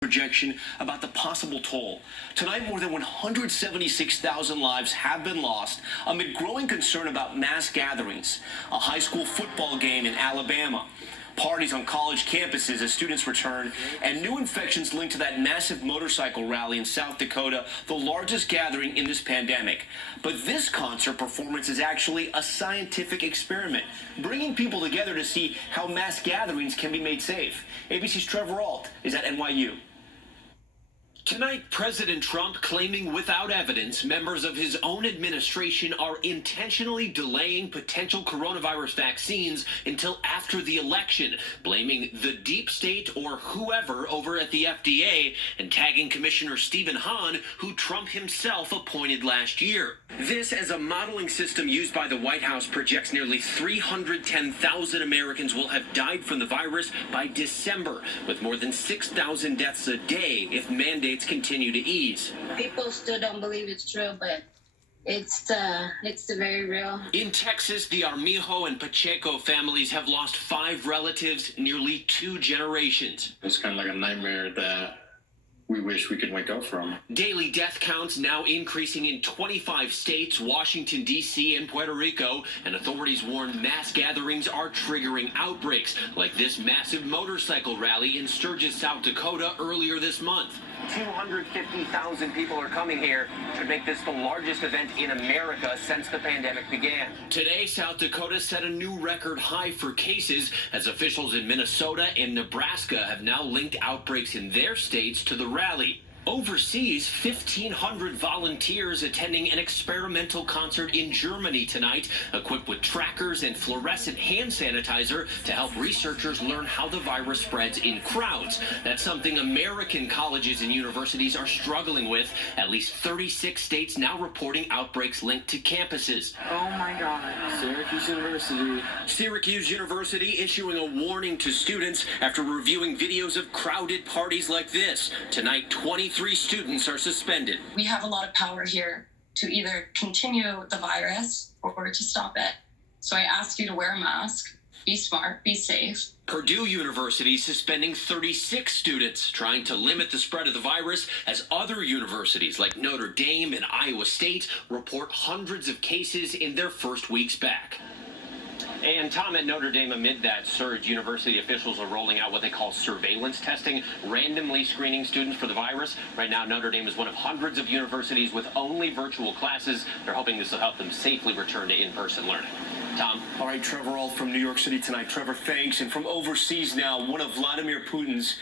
Projection about the possible toll. Tonight, more than 176,000 lives have been lost amid growing concern about mass gatherings, a high school football game in Alabama, parties on college campuses as students return, and new infections linked to that massive motorcycle rally in South Dakota, the largest gathering in this pandemic. But this concert performance is actually a scientific experiment, bringing people together to see how mass gatherings can be made safe. ABC's Trevor Ault is at NYU. Tonight, President Trump claiming without evidence members of his own administration are intentionally delaying potential coronavirus vaccines until after the election, blaming the deep state or whoever over at the FDA and tagging Commissioner Stephen Hahn, who Trump himself appointed last year. This, as a modeling system used by the White House, projects nearly 310,000 Americans will have died from the virus by December, with more than 6,000 deaths a day if mandates continue to ease. People still don't believe it's true, but it's very real. In Texas, the Armijo and Pacheco families have lost 5 relatives, nearly 2 generations. It's kind of like a nightmare that we wish we could wake up from. Daily death counts now increasing in 25 states, Washington, D.C., and Puerto Rico, and authorities warn mass gatherings are triggering outbreaks, like this massive motorcycle rally in Sturgis, South Dakota earlier this month. 250,000 people are coming here to make this the largest event in America since the pandemic began. Today, South Dakota set a new record high for cases as officials in Minnesota and Nebraska have now linked outbreaks in their states to the rally. Overseas, 1,500 volunteers attending an experimental concert in Germany tonight, equipped with trackers and fluorescent hand sanitizer to help researchers learn how the virus spreads in crowds. That's something American colleges and universities are struggling with. At least 36 states now reporting outbreaks linked to campuses. Oh my God. Syracuse University issuing a warning to students after reviewing videos of crowded parties like this. Tonight, 23 students are suspended. We have a lot of power here to either continue the virus or to stop it. So I ask you to wear a mask, be smart, be safe. Purdue University suspending 36 students, trying to limit the spread of the virus as other universities like Notre Dame and Iowa State report hundreds of cases in their first weeks back. And Tom, at Notre Dame, amid that surge, university officials are rolling out what they call surveillance testing, randomly screening students for the virus. Right now, Notre Dame is one of hundreds of universities with only virtual classes. They're hoping this will help them safely return to in-person learning. Tom? All right, Trevor Ault from New York City tonight. Trevor, thanks. And from overseas now, one of Vladimir Putin's